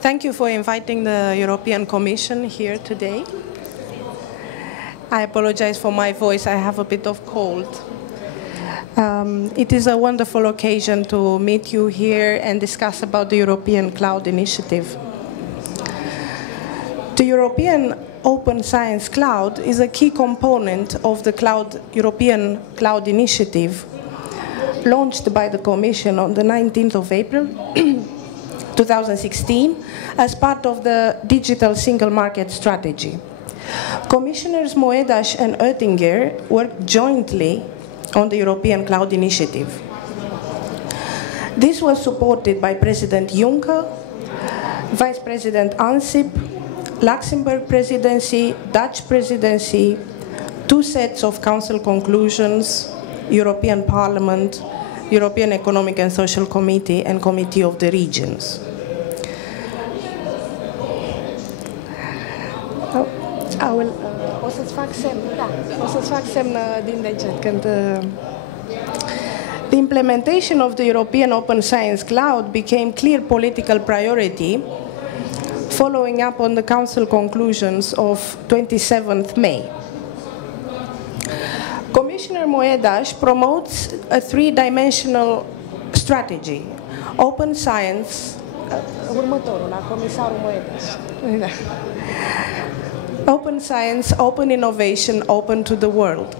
Thank you for inviting the European Commission here today. I apologize for my voice, I have a bit of cold. It is a wonderful occasion to meet you here and discuss about the European Cloud Initiative. The European Open Science Cloud is a key component of the European Cloud Initiative, launched by the Commission on the 19th of April 2016 as part of the Digital Single Market Strategy. Commissioners Moedas and Oettinger worked jointly on the European Cloud Initiative. This was supported by President Juncker, Vice President Ansip, Luxembourg Presidency, Dutch Presidency, 2 sets of Council conclusions, European Parliament, European Economic and Social Committee, and Committee of the Regions. O să-ți fac semn din deget când... The implementation of the European Open Science Cloud became clear political priority following up on the Council conclusions of 27th May. Commissioner Moedas promotes a 3-dimensional strategy: open science, open science, open innovation, open to the world.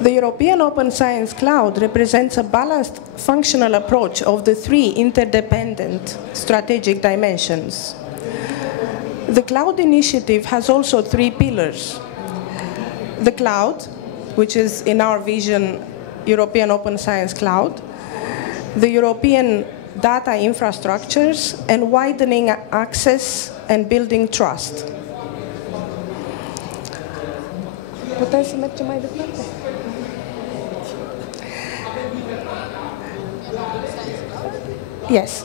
The European Open Science Cloud represents a balanced, functional approach of the 3 interdependent strategic dimensions. The Cloud Initiative has also 3 pillars. The cloud, which is in our vision European Open Science Cloud, the European data infrastructures, and widening access and building trust. Putem să mergem mai departe? Yes.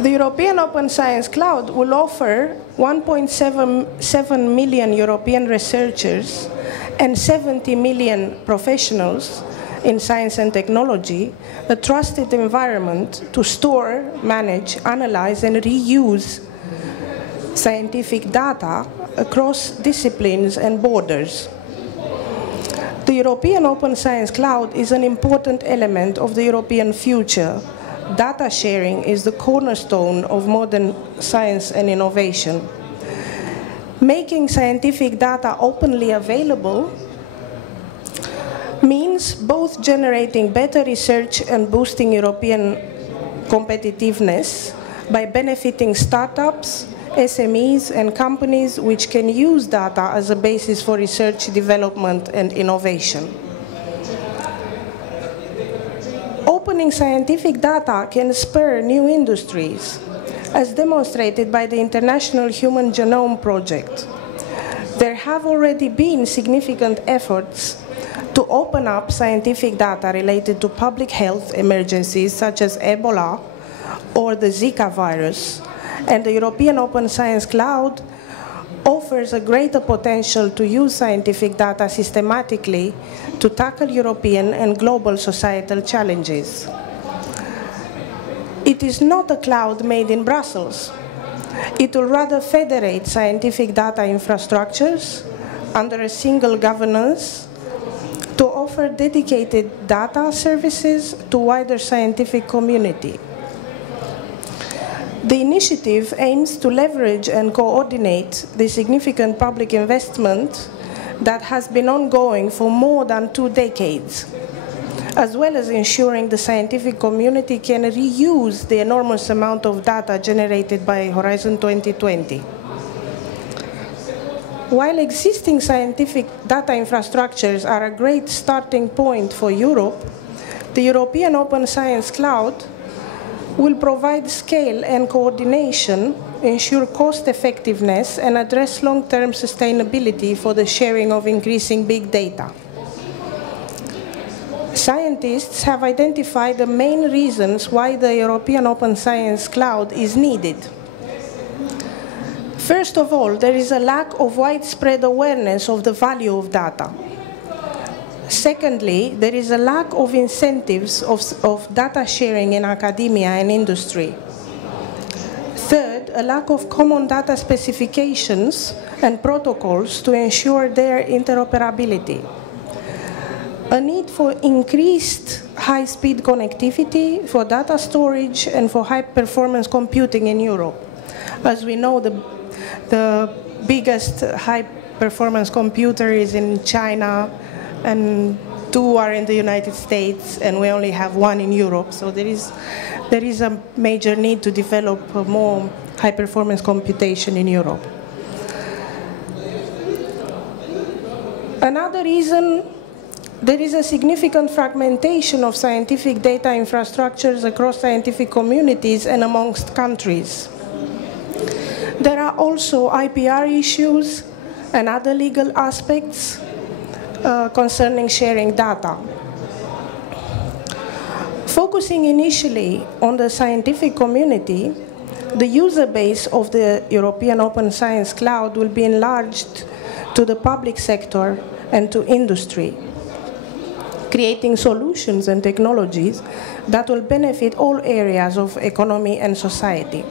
The European Open Science Cloud will offer 1.7 million European researchers and 70 million professionals in science and technology a trusted environment to store, manage, analyze, and reuse scientific data across disciplines and borders. The European Open Science Cloud is an important element of the European future. Data sharing is the cornerstone of modern science and innovation. Making scientific data openly available means both generating better research and boosting European competitiveness by benefiting startups, SMEs, and companies which can use data as a basis for research, development, and innovation. Opening scientific data can spur new industries, as demonstrated by the International Human Genome Project. There have already been significant efforts to open up scientific data related to public health emergencies such as Ebola or the Zika virus, and the European Open Science Cloud offers a greater potential to use scientific data systematically to tackle European and global societal challenges. It is not a cloud made in Brussels. It will rather federate scientific data infrastructures under a single governance to offer dedicated data services to wider scientific community. The initiative aims to leverage and coordinate the significant public investment that has been ongoing for more than 2 decades, as well as ensuring the scientific community can reuse the enormous amount of data generated by Horizon 2020. While existing scientific data infrastructures are a great starting point for Europe, the European Open Science Cloud will provide scale and coordination, ensure cost effectiveness, and address long-term sustainability for the sharing of increasing big data. Scientists have identified the main reasons why the European Open Science Cloud is needed. First of all, there is a lack of widespread awareness of the value of data. Secondly, there is a lack of incentives of data sharing in academia and industry. Third, a lack of common data specifications and protocols to ensure their interoperability. A need for increased high-speed connectivity, for data storage, and for high-performance computing in Europe. As we know, the biggest high-performance computer is in China, and 2 are in the United States, and we only have 1 in Europe. So there is a major need to develop more high-performance computation in Europe. Another reason, there is a significant fragmentation of scientific data infrastructures across scientific communities and amongst countries. There are also IPR issues and other legal aspects concerning sharing data. Focusing initially on the scientific community, the user base of the European Open Science Cloud will be enlarged to the public sector and to industry, creating solutions and technologies that will benefit all areas of economy and society.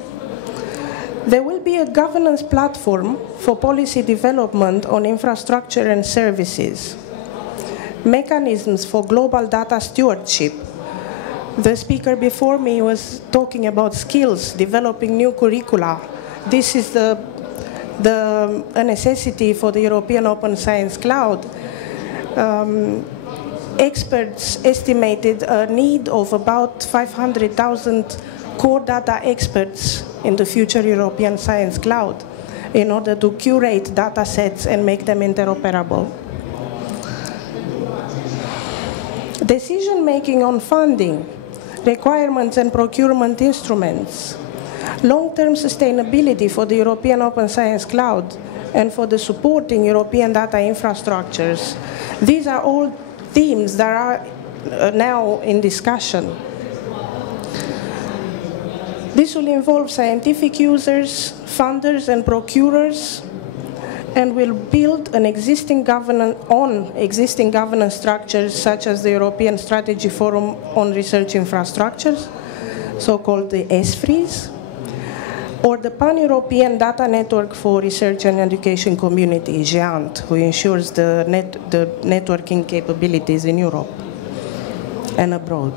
There will be a governance platform for policy development on infrastructure and services, mechanisms for global data stewardship. The speaker before me was talking about skills, developing new curricula. This is a necessity for the European Open Science Cloud. Experts estimated a need of about 500,000 core data experts in the future European Science Cloud in order to curate data sets and make them interoperable. Decision-making on funding, requirements and procurement instruments, long-term sustainability for the European Open Science Cloud and for the supporting European data infrastructures. These are all themes that are now in discussion. This will involve scientific users, funders and procurers, and will build an existing governance structures such as the European Strategy Forum on Research Infrastructures, so-called the ESFRIs, or the Pan-European Data Network for Research and Education Community, GEANT, who ensures the networking capabilities in Europe and abroad.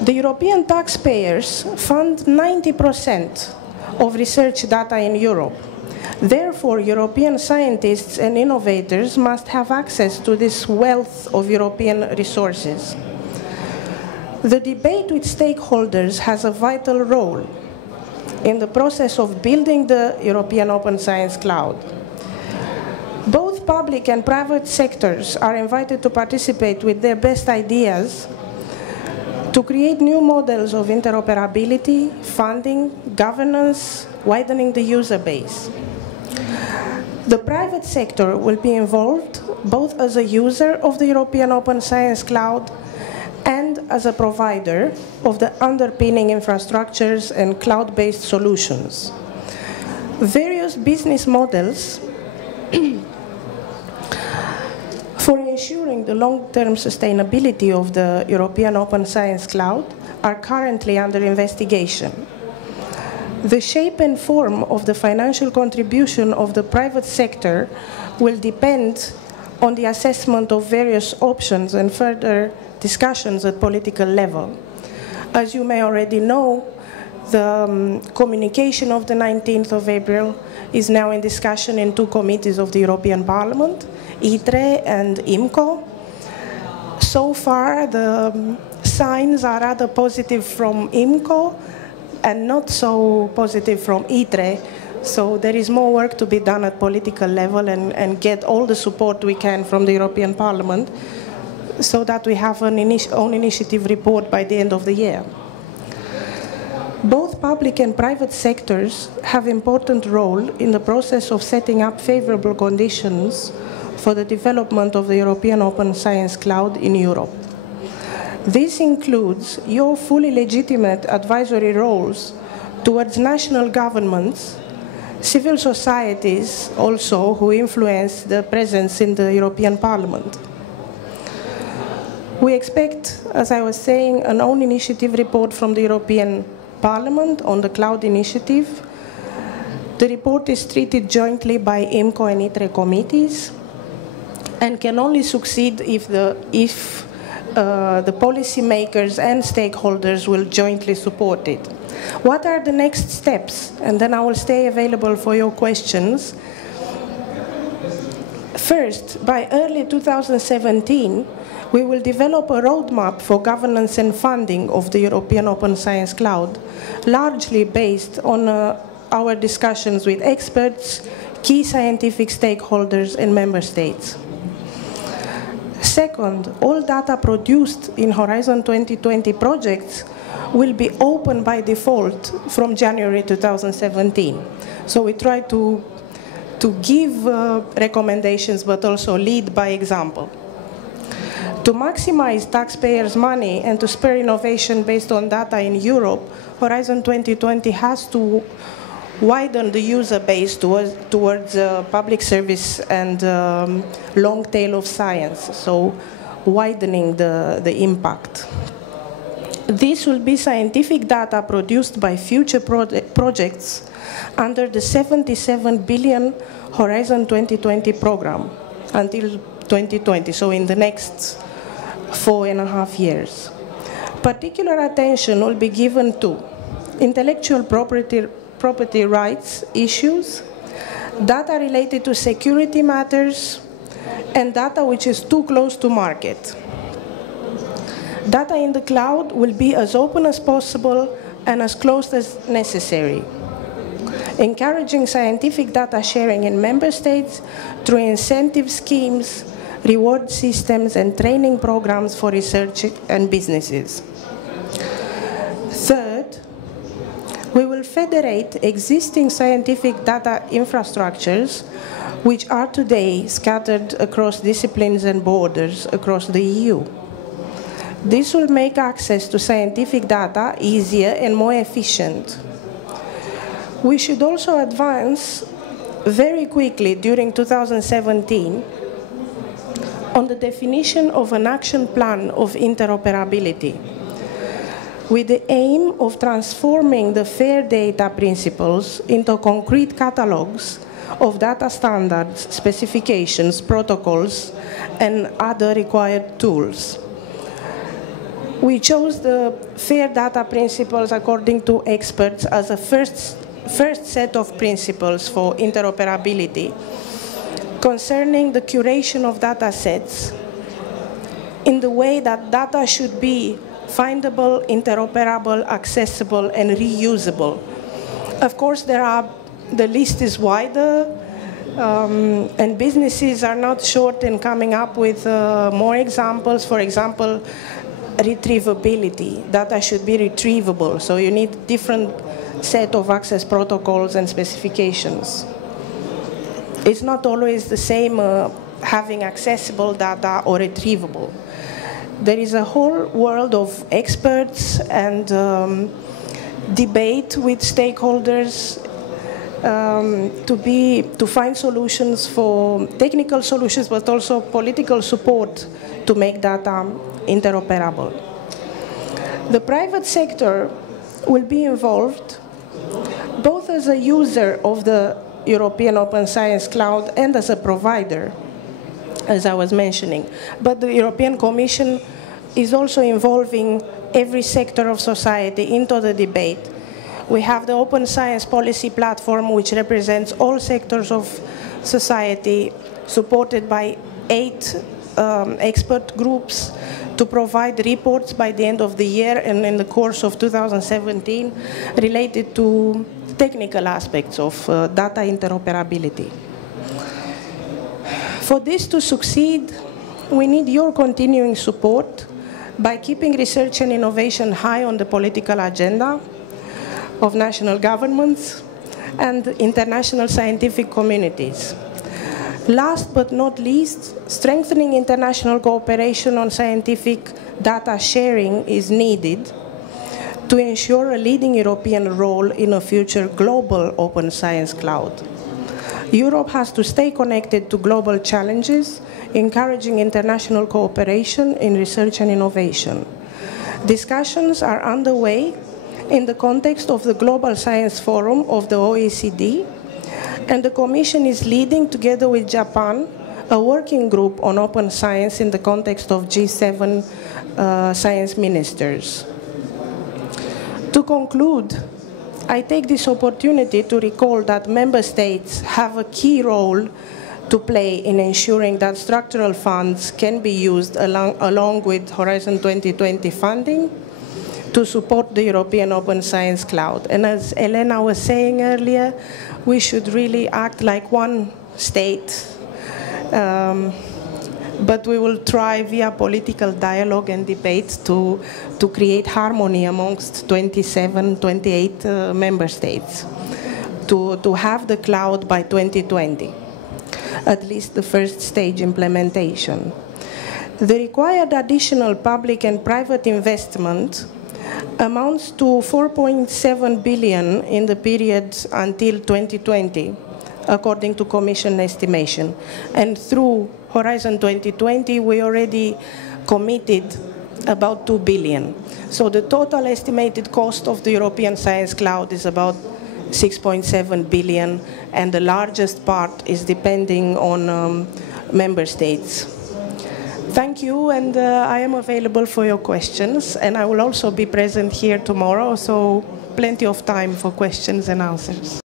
The European taxpayers fund 90% of research data in Europe. Therefore, European scientists and innovators must have access to this wealth of European resources. The debate with stakeholders has a vital role in the process of building the European Open Science Cloud. Both public and private sectors are invited to participate with their best ideas to create new models of interoperability, funding, governance, widening the user base. The private sector will be involved both as a user of the European Open Science Cloud and as a provider of the underpinning infrastructures and cloud-based solutions. Various business models for ensuring the long-term sustainability of the European Open Science Cloud are currently under investigation. The shape and form of the financial contribution of the private sector will depend on the assessment of various options and further discussions at political level. As you may already know, the communication of the 19th of April is now in discussion in 2 committees of the European Parliament, ITRE and IMCO. So far, the signs are rather positive from IMCO and not so positive from ITRE. So there is more work to be done at political level and get all the support we can from the European Parliament so that we have an own initiative report by the end of the year. Both public and private sectors have an important role in the process of setting up favorable conditions for the development of the European Open Science Cloud in Europe. This includes your fully legitimate advisory roles towards national governments civil societies also who influence the presence in the European Parliament. We expect, as I was saying, an own initiative report from the European Parliament on the cloud initiative. The report is treated jointly by IMCO and ITRE committees and can only succeed if the policymakers and stakeholders will jointly support it. What are the next steps? And then I will stay available for your questions. First, by early 2017, we will develop a roadmap for governance and funding of the European Open Science Cloud, largely based on our discussions with experts, key scientific stakeholders, and member states. Second, all data produced in Horizon 2020 projects will be open by default from January 2017. So we try to give recommendations, but also lead by example. To maximize taxpayers' money and to spur innovation based on data in Europe, Horizon 2020 has to widen the user base towards public service and long tail of science, so widening the impact. This will be scientific data produced by future projects under the 77 billion Horizon 2020 program until 2020, so in the next 4.5 years. Particular attention will be given to intellectual property rights issues, data related to security matters, and data which is too close to market. Data in the cloud will be as open as possible and as close as necessary. Encouraging scientific data sharing in member states through incentive schemes, reward systems, and training programs for research and businesses. Third, we will federate existing scientific data infrastructures which are today scattered across disciplines and borders across the EU. This will make access to scientific data easier and more efficient. We should also advance very quickly during 2017 on the definition of an action plan of interoperability, with the aim of transforming the FAIR data principles into concrete catalogues of data standards, specifications, protocols, and other required tools. We chose the FAIR data principles according to experts as a first set of principles for interoperability concerning the curation of data sets in the way that data should be findable, interoperable, accessible, and reusable. Of course, the list is wider, and businesses are not short in coming up with more examples. For example, retrievability. Data should be retrievable, so you need different set of access protocols and specifications. It's not always the same having accessible data or retrievable. There is a whole world of experts and debate with stakeholders to find solutions for technical solutions, but also political support to make data interoperable. The private sector will be involved both as a user of the European Open Science Cloud and as a provider, as I was mentioning. But the European Commission is also involving every sector of society into the debate. We have the Open Science Policy Platform, which represents all sectors of society, supported by 8 expert groups to provide reports by the end of the year and in the course of 2017 related to technical aspects of data interoperability. For this to succeed, we need your continuing support by keeping research and innovation high on the political agenda of national governments and international scientific communities. Last but not least, strengthening international cooperation on scientific data sharing is needed to ensure a leading European role in a future global open science cloud. Europe has to stay connected to global challenges, encouraging international cooperation in research and innovation. Discussions are underway in the context of the Global Science Forum of the OECD, and the Commission is leading, together with Japan, a working group on open science in the context of G7 science ministers. To conclude, I take this opportunity to recall that member states have a key role to play in ensuring that structural funds can be used along with Horizon 2020 funding to support the European Open Science Cloud. And as Elena was saying earlier, we should really act like one state, but we will try via political dialogue and debate to create harmony amongst 27, 28 member states, to have the cloud by 2020, at least the first stage implementation. The required additional public and private investment amounts to 4.7 billion in the period until 2020, according to Commission estimation. And through Horizon 2020, we already committed about 2 billion. So the total estimated cost of the European Science Cloud is about 6.7 billion, and the largest part is depending on member states. Thank you, and I am available for your questions, and I will also be present here tomorrow, so plenty of time for questions and answers.